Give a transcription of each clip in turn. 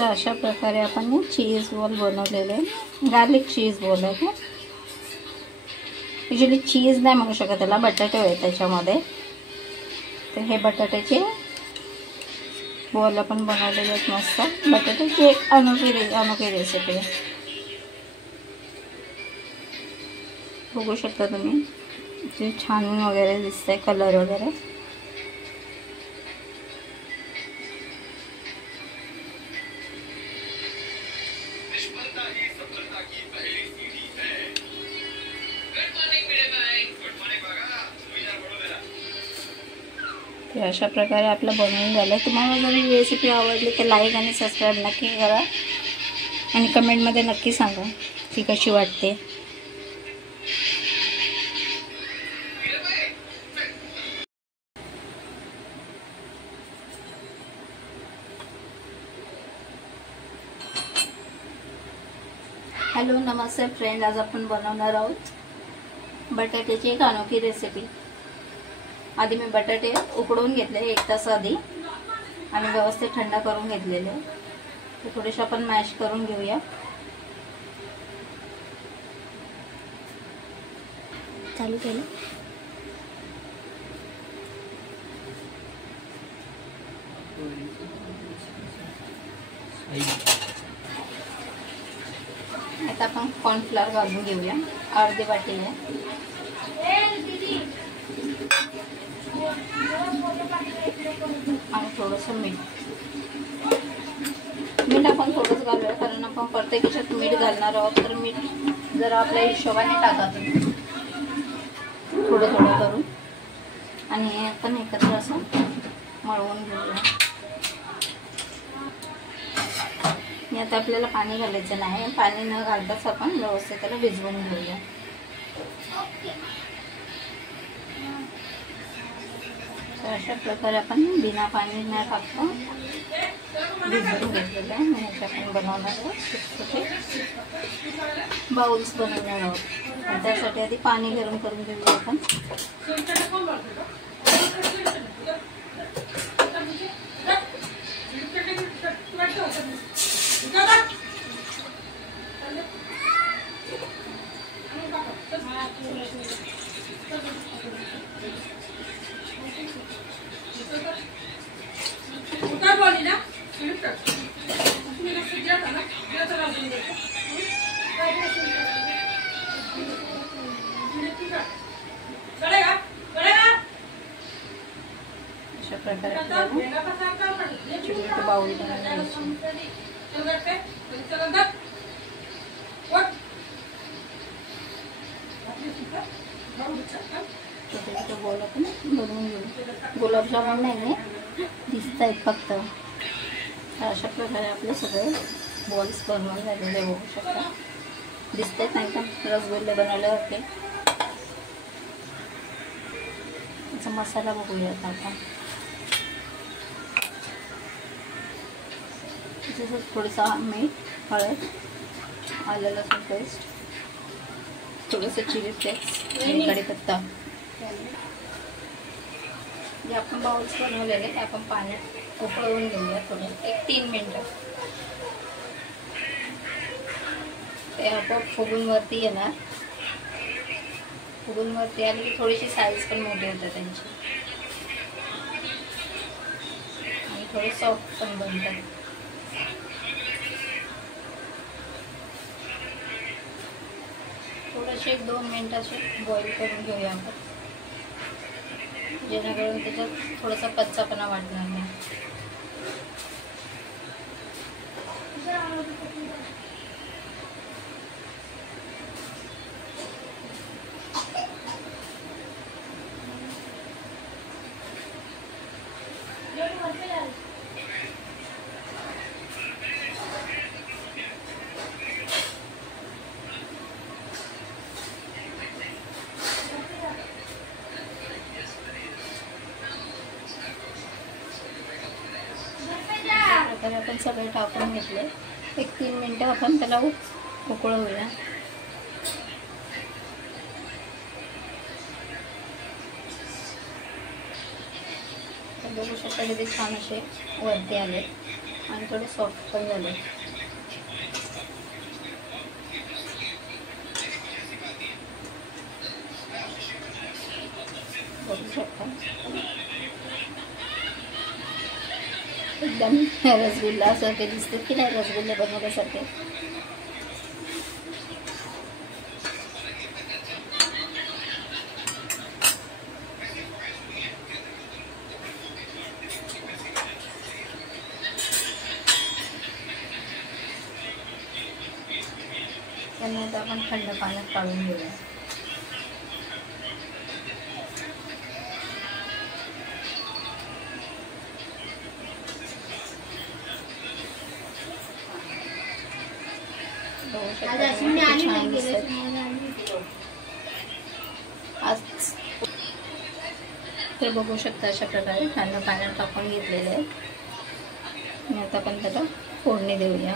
तर अशा प्रकारे आपण चीज बॉल बनवलेले, गार्लिक चीज बॉल आहे. युजली चीज नाही म्हणू शकत त्याला, बटाटे आहेत त्याच्यामध्ये. तर हे बटाट्याचे बॉल आपण बनवलेले आहेत मस्त. बटाट्याची एक अनोखी रेसिपी आहे. बघू शकता तुम्ही, ते छान वगैरे दिसतंय, कलर वगैरे. तर अशा प्रकारे आपलं बनवून झालं. तुम्हाला जर ही रेसिपी आवडली तर लाईक आणि सबस्क्राईब नक्की करा आणि कमेंटमध्ये नक्की सांगा ती कशी वाटते. हॅलो, नमस्ते फ्रेंड. आज आपण बनवणार आहोत बटाट्याची एक अनोखी रेसिपी. आधी मी बटाटे उकडवून घेतले 1 तास आधी आणि व्यवस्थित थंड करून घेतलेले. तर थोडेसे आपण मॅश करून घेऊया. चालू केलं. आता आपण कॉर्नफ्लॉवर घालून घेऊया, अर्धी वाटी आहे. आणि थोडंसं मीठ आपण थोडंच घालूया, कारण आपण प्रत्येक ह्याच्यात मीठ घालणार आहोत. तर मीठ जरा आपल्या हिशोबाने टाका तुम्ही, थोडं थोडं करून. आणि आपण एकत्र असं मळवून घेऊया. यात आपल्याला पाणी घालायचं नाही. पाणी न घालताच आपण व्यवस्थित त्याला भिजवून घेऊया. तर अशा प्रकारे आपण बिना पाणी न टाकता भिजवून घेतलेलं आहे. म्हणजे आपण बनवणार आहोत छोटे बाउल्स बनवणार आहोत. त्यासाठी आधी पाणी गरम करून घेऊया आपण. अशा प्रकारे छोटे बाउल छोटे बॉल आपण बनवून घेऊ. गुलाबजामुन नाही दिसत आहेत फक्त. अशा प्रकारे आपले सगळे बॉल्स बनवून झालेले बघू शकता. दिसत आहेत नाही का रसगुल्ले बनवले होते. याचा मसाला बघूया आता आपण. जसं थोडंसा मीठ, हळद, आलं लसूण पेस्ट, थोडंसं चिली फ्लेक्स आणि कढीपत्ता. जे आपण बाउल्स बनवलेले ते आपण पाण्यात उकळवून घेऊया थोडं, 1-3 मिनटं. ते आपोआप फुगून वरती येणार. फुगून वरती आली की थोडीशी साईज पण मोठी होते त्यांची आणि थोडे सॉफ्ट पण बनतात. थोडेसे 1-2 मिनिटाचे बॉईल करून घेऊया आपण, जेणेकरून त्याच्यात थोडासा कच्चापणा वाटणार नाही. तर आपण सगळे टाकून घेतले. 1-3 मिनिटं आपण त्याला उकळवूया. बघू शकता किती छान असे वरती आले. आणि थोडे सॉफ्ट पण झाले. बघू शकता एकदम रसगुल्ला सारखे दिसते की नाही, रसगुल्ले बनवल्यासारखे. त्यांना आता आपण थंड पाण्यात काढून घेऊया. आज तर बघू शकता अशा प्रकारे थंड पाण्यात टाकून घेतलेले आहे. आता आपण त्याला फोडणी देऊया.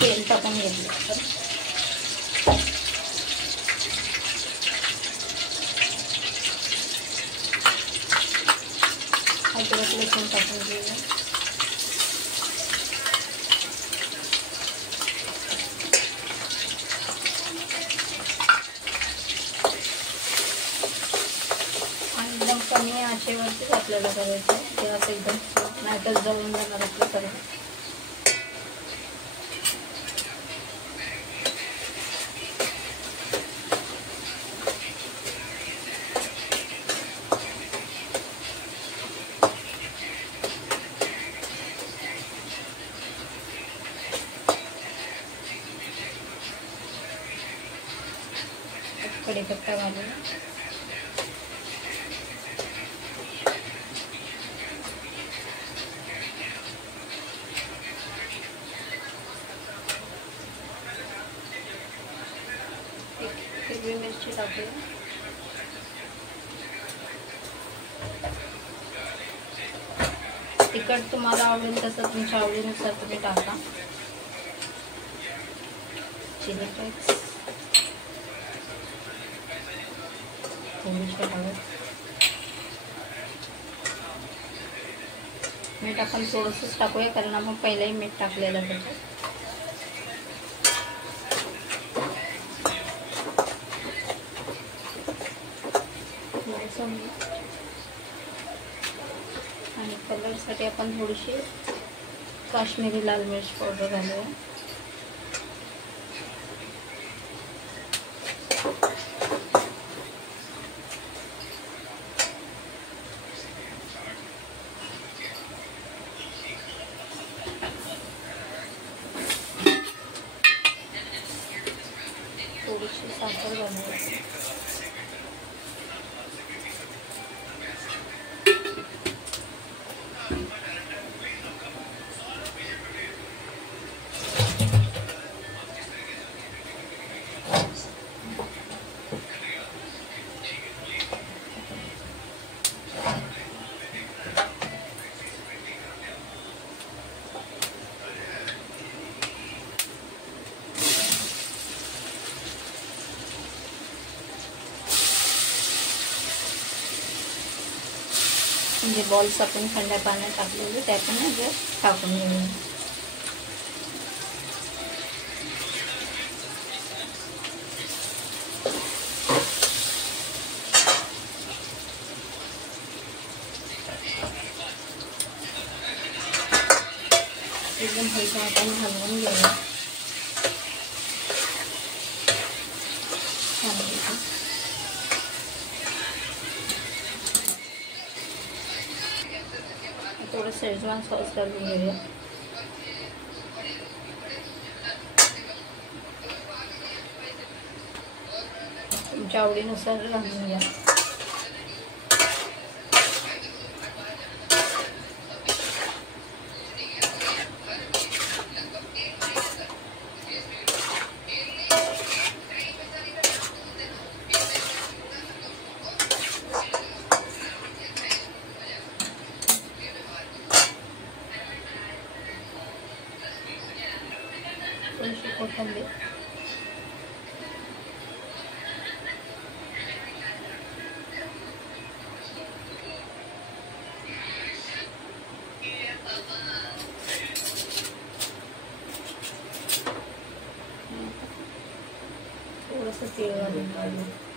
तेल टाकून घेतलं आपण. अद्रक लसूण टाकून घेऊया. आणि एकदम कमी आचेवरतीच आपल्याला करायचं आहे. ते असं एकदम नाहीतर जळून जाणार आपलं सगळं. कढीपत्ता घालूया. हिरवी मिरची टाकूया. तिखट तुम्हाला आवडेल तसं तुमच्या आवडीनुसार तुम्ही टाका. चिली फ्लेक्स थोडीशी हळद. मीठ आपण थोडंसंच टाकूया कारण आपण पहिलाही मीठ टाकलेलं त्याच्यात. आणि कलरसाठी आपण थोडीशी काश्मीरी लाल मिर्च पावडर घालूया. थोडीशी साखर घालूया. म्हणजे बॉल्स आपण थंड पाण्यात टाकलेले ते आपण याच्यात टाकून घेऊया. एकदम हलक्या हाताने हलवून घेऊया. थोडं शेजवान सॉस घालून घेऊया. तुमच्या आवडीनुसार घालून घ्या. थोडंसं तीळ घालून.